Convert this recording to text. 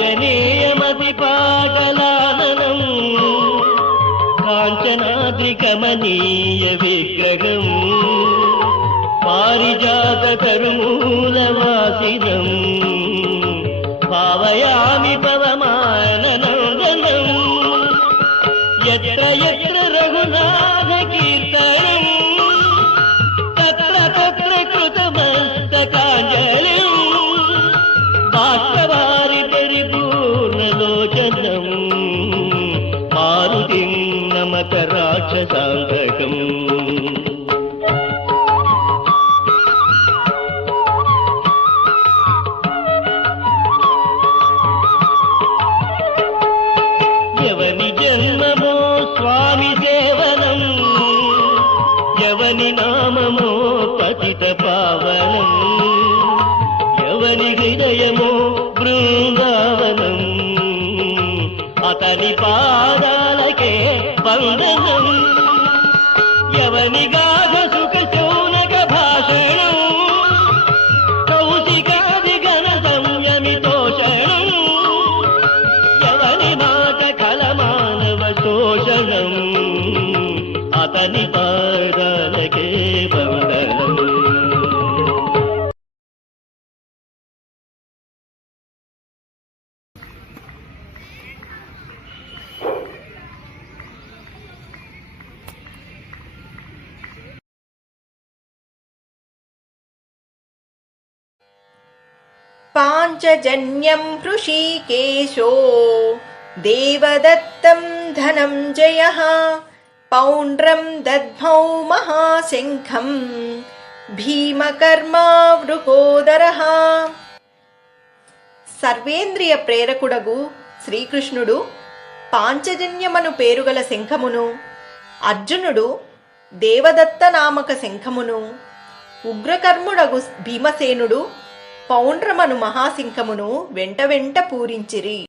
ఆంజనేయమతి పాటలాననం కాంచనాద్రికమనీయ విగ్రహం పారిజాత తరుమూలవాసినం భావయామి పవమాననందనం యత్ర యత్ర రఘునాథ కీర్తనం తత్ర తత్ర కృతమస్తకాంజలిం భాస్కవారి పరిపూర్ణలోచనం మారుతిం నమత రాక్షసాంతకం. ఎవని జన్మమో స్వామి సేవనం ఎవని నామమో పతిత పావనం ఎవని హృదయమో బృందావనం అతని పాదాలకే వందనం ఎవని గాథ సుఖ శౌనక భాషణం కౌశికాది గణ సంయమితోషణం ఎవని మాట కలమానవ శోషణం అతని పాదాలకే వందనం. पाञ्चजन्यं हृषीकेशो देवदत्तं धनञ्जयः पौण्ड्रं दद्मौ महाशङ्खं भीमकर्मा वृकोदरः. సర్వేంద్రియ ప్రేరకుడగు శ్రీకృష్ణుడు పాంచజన్యమను పేరుగల శంఖమును, అర్జునుడు దేవదత్త నామక శంఖమును, ఉగ్రకర్ముడగు భీమసేనుడు పౌండ్రమను మహాశంఖమును వెంట వెంట పూరించిరి.